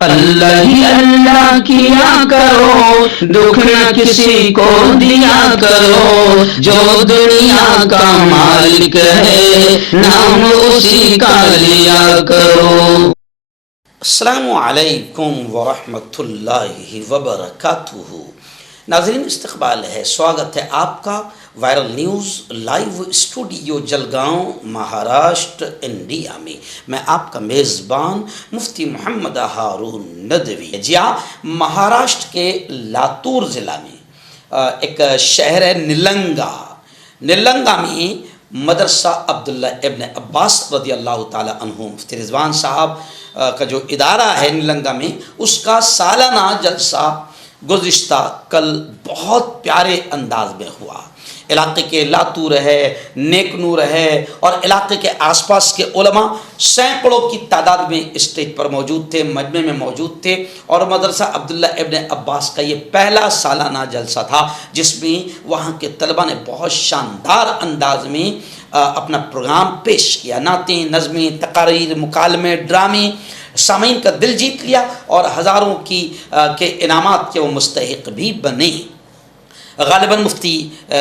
اللہ ہی اللہ کیا کرو، دکھ نہ کسی کو دیا کرو، جو دنیا کا مالک ہے نام اسی کا لیا کرو۔ السلام علیکم ورحمۃ اللہ وبرکاتہ۔ ناظرین، استقبال ہے، سواگت ہے آپ کا viral news live studio Jalgaon Maharashtra India میں۔ میں آپ کا میزبان مفتی محمد ہارون ندوی۔ جی ہاں، مہاراشٹر کے لاتور ضلع میں ایک شہر ہے نلنگا میں مدرسہ عبداللہ ابن عباس رضی اللہ تعالی عنہ مفتی رضوان صاحب کا جو ادارہ ہے نلنگا میں، اس کا سالانہ جلسہ گزشتہ کل بہت پیارے انداز میں ہوا۔ علاقے کے لاتور ہے، نیک نور ہے اور علاقے کے آس پاس کے علماء سینکڑوں کی تعداد میں اسٹیج پر موجود تھے، مجمع میں موجود تھے، اور مدرسہ عبداللہ ابن عباس کا یہ پہلا سالانہ جلسہ تھا جس میں وہاں کے طلبہ نے بہت شاندار انداز میں اپنا پروگرام پیش کیا۔ نعتیں، نظمیں، تقاریر، مکالمے، ڈرامے سامعین کا دل جیت لیا اور ہزاروں کے انعامات کے وہ مستحق بھی بنے۔ غالباً مفتی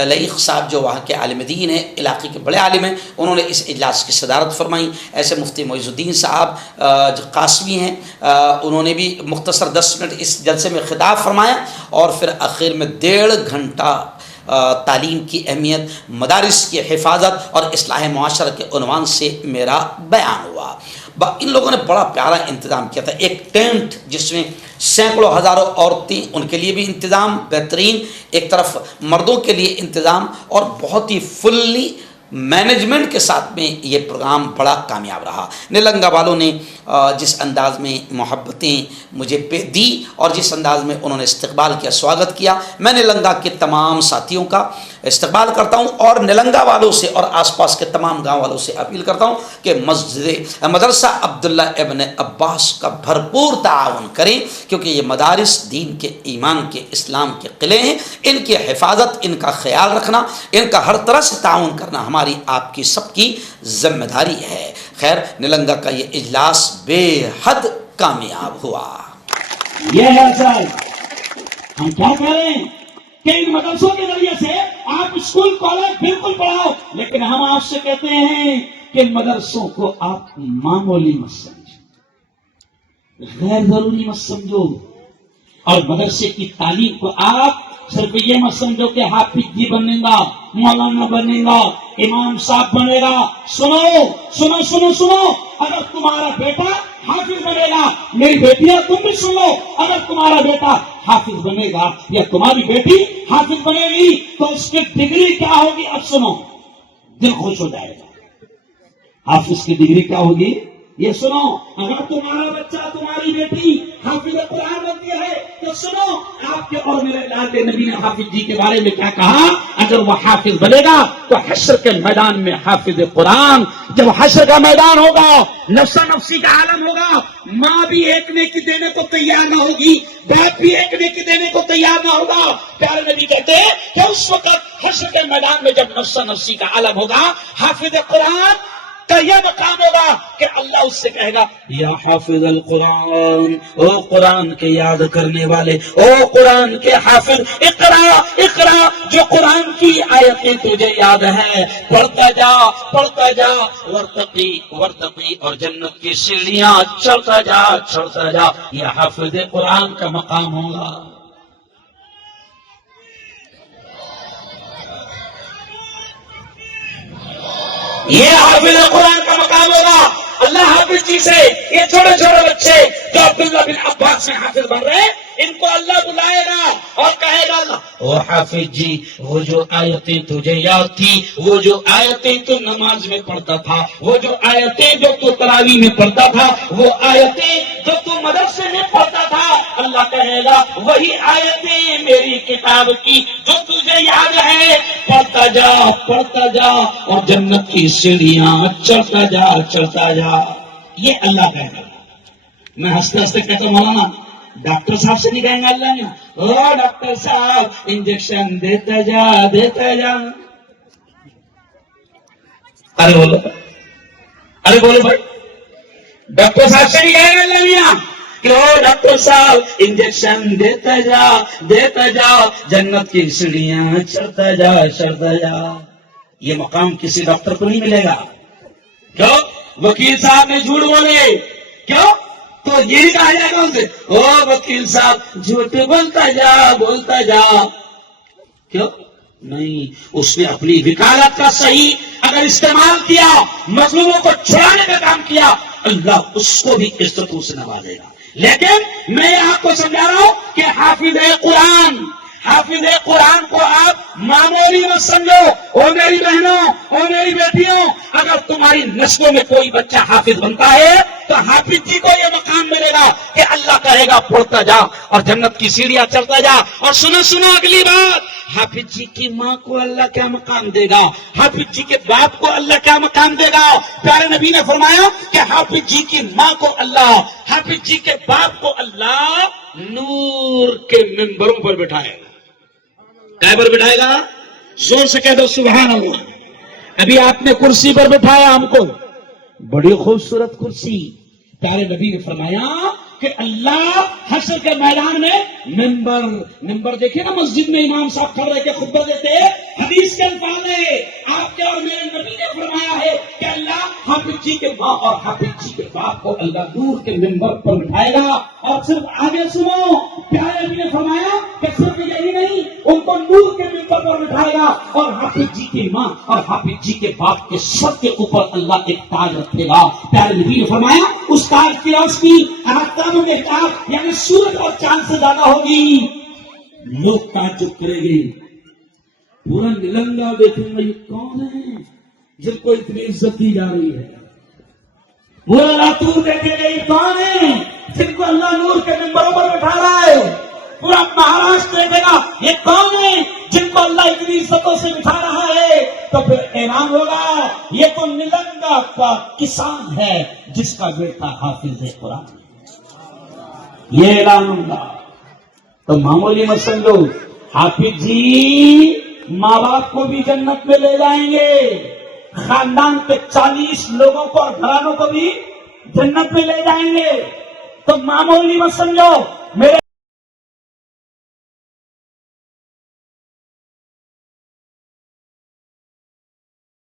لئیق صاحب جو وہاں کے عالم دین ہیں، علاقے کے بڑے عالم ہیں، انہوں نے اس اجلاس کی صدارت فرمائی۔ ایسے مفتی معیز الدین صاحب جو قاسمی ہیں، انہوں نے بھی مختصر 10 منٹ اس جلسے میں خطاب فرمایا، اور پھر آخر میں 1.5 گھنٹہ تعلیم کی اہمیت، مدارس کی حفاظت اور اصلاح معاشرہ کے عنوان سے میرا بیان ہوا۔ ان لوگوں نے بڑا پیارا انتظام کیا تھا، ایک ٹینٹ جس میں سینکڑوں ہزاروں عورتیں، ان کے لیے بھی انتظام بہترین، ایک طرف مردوں کے لیے انتظام، اور بہت ہی فلی مینجمنٹ کے ساتھ میں یہ پروگرام بڑا کامیاب رہا۔ نلنگا والوں نے جس انداز میں محبتیں مجھے دی اور جس انداز میں انہوں نے استقبال کیا، سواگت کیا، میں نلنگا کے تمام ساتھیوں کا استقبال کرتا ہوں، اور نلنگا والوں سے اور آس پاس کے تمام گاؤں والوں سے اپیل کرتا ہوں کہ مدرسہ عبداللہ ابن عباس کا بھرپور تعاون کریں، کیونکہ یہ مدارس دین کے، ایمان کے، اسلام کے قلعے ہیں۔ ان کی حفاظت، ان کا خیال رکھنا، ان کا ہر طرح سے تعاون کرنا ہماری آپ کی سب کی ذمہ داری ہے۔ خیر، نلنگا کا یہ اجلاس بے حد کامیاب ہوا۔ یہ ہے سر، ہم کیا کہہ رہے ہیں کہ ان مدرسوں کے ذریعے سے آپ اسکول کالج بالکل پڑھاؤ، لیکن ہم آپ سے کہتے ہیں کہ ان مدرسوں کو آپ معمولی مت سمجھو، غیر ضروری مت سمجھو، اور مدرسے کی تعلیم کو آپ صرف یہ مت سمجھو کہ حافظ جی بنے گا، مولانا بنے گا، امام صاحب بنے گا۔ سنو سنو سنو سنو، اگر تمہارا بیٹا حافظ بنے گا، میری بیٹیاں تم بھی سنو، اگر تمہارا بیٹا حافظ بنے گا یا تمہاری بیٹی حافظ بنے گی تو اس کی ڈگری کیا ہوگی؟ اب سنو، دل خوش ہو جائے گا۔ حافظ کی ڈگری کیا ہوگی یہ سنو، اگر تمہارا بچہ، تمہاری بیٹی حافظ قرآن بنتی ہے تو سنو، آپ کے اور میرے لاڈلے نبی نے حافظ جی کے بارے میں کیا کہا؟ اگر وہ حافظ بنے گا تو حشر کے میدان میں حافظ قرآن، جب حشر کا میدان ہوگا، نفسا نفسی کا عالم ہوگا، ماں بھی ایک نیکی دینے کو تیار نہ ہوگی، باپ بھی ایک نیکی دینے کو تیار نہ ہوگا۔ پیارے نبی کہتے ہیں کہ اس وقت حشر کے میدان میں جب نفسا نفسی کا عالم ہوگا، حافظ قرآن کا یہ مقام ہوگا کہ اللہ اس سے کہے گا، یا حافظ القرآن، او قرآن کے یاد کرنے والے، او قرآن کے حافظ، اقرا اقرا، جو قرآن کی آیتیں تجھے یاد ہے پڑھتا جا، پڑھتا جا، ورتقی ورتقی، اور جنت کی سیڑھیاں چڑھتا جا، چڑھتا جا۔ یہ حافظ قرآن کا مقام ہوگا۔ یہ حافظ قرآن کا مقام ہوگا۔ اللہ حافظ جی سے یہ چھوٹے چھوٹے بچے جو عبداللہ بن عباس سے حافظ بن رہے ہیں، ان کو اللہ بلائے گا اور کہے گا، اللہ او حافظ جی، وہ جو آیتیں تجھے یاد تھی، وہ جو آیتیں تو نماز میں پڑھتا تھا، وہ جو آیتیں جو تو تراویح میں پڑھتا تھا، وہ آیتیں جو تو مدرسے میں پڑھتا تھا، اللہ کہے گا وہی آیتیں میری کتاب کی جو تجھے یاد ہے، پڑھتا جا، پڑھتا جا، اور جنت کی سیڑھیاں چڑھتا جا، چڑھتا جا۔ یہ اللہ کہے گا۔ میں ہنستے ہنستے کہتا ہوں، مولانا ڈاکٹر صاحب سے نہیں کہیں گے اللہ نے، او ڈاکٹر صاحب انجیکشن دیتا جا، دیتا جا۔ ارے بولو، ارے بولو بھائی، ڈاکٹر صاحب سے نہیں کہیں گے اللہ میاں کیوں ڈاکٹر صاحب انجیکشن دیتا جا جنت کی سیڑھیاں چڑھتا جا. یہ مقام کسی ڈاکٹر کو نہیں ملے گا. کیوں؟ وکیل صاحب نے جھوٹ بولے. کیوں؟ تو یہ کہا جائے گا ان سے او وکیل صاحب جھوٹ بولتا جا. کیوں نہیں؟ اس نے اپنی وکالت کا صحیح اگر استعمال کیا، مظلوموں کو چھڑانے کا کام کیا، اللہ اس کو بھی عزتوں سے نوازے گا. لیکن میں آپ کو سمجھا رہا ہوں کہ حافظ قرآن کو آپ معمولی مت سمجھو. او میری بہنوں، او میری بیٹیوں، اگر تمہاری نسلوں میں کوئی بچہ حافظ بنتا ہے تو حافظ جی کو یہ مقام ملے گا کہ اللہ کہے گا پڑھتا جا اور جنت کی سیڑھیاں چڑھتا جا. اور سنو اگلی بات، حافظ جی کی ماں کو اللہ کیا مقام دے گا، حافظ جی کے باپ کو اللہ کیا مقام دے گا. پیارے نبی نے فرمایا کہ حافظ جی کی ماں کو اللہ، حافظ جی کے باپ کو اللہ نور کے ممبروں پر بٹھائے گا. کہاں پر بٹھائے گا؟ زور سے کہہ دو سبحان اللہ. ابھی آپ نے کرسی پر بٹھایا ہم کو، بڑی خوبصورت کرسی. پیارے نبی نے فرمایا کہ اللہ حشر کے میدان میں ممبر دیکھیں نا، مسجد میں امام صاحب کھڑے کے خطبہ دیتے، حدیث کے الفاظ ہے آپ کے اور میرے نبی نے فرمایا ہے کہ اللہ حافظ جی کے ماں اور حافظ جی کے باپ کو اللہ نور کے ممبر پر بٹھائے گا. اور صرف آگے سنو، پیارے نبی نے فرمایا کہ صرف یہی نہیں، ان کو نور کے ممبر پر بٹھائے گا اور حافظ جی کی ماں اور حافظ جی کے باپ کے سر کے اوپر اللہ ایک تاج رکھے گا. پیارے نبی نے فرمایا اس تاج کی روشنی یعنی سورج اور چاند سے زیادہ ہوگی. لوگ تعجب کریں گے، پورا نلنگا دیکھیں گے یہ کون ہے جن کو اتنی عزت دی جا رہی ہے. پورا لاتور دیکھیں گے یہ کون ہے جن کو اللہ نور کے ممبروں پر بٹھا رہا ہے. پورا مہاراشٹر دیکھے گا یہ کون ہے جن کو اللہ اتنی عزتوں سے بٹھا رہا ہے. تو پھر اعلان ہوگا یہ تو نلنگا کا کسان ہے جس کا بیٹا حافظ قرآن ہے. یہ اعلان ہوگا. تو معمولی مت سمجھو، حافظ جی ماں باپ کو بھی جنت میں لے جائیں گے، خاندان کے 40 لوگوں کو اور گھرانوں کو بھی جنت میں لے جائیں گے. تو معمولی مت سمجھو. میرے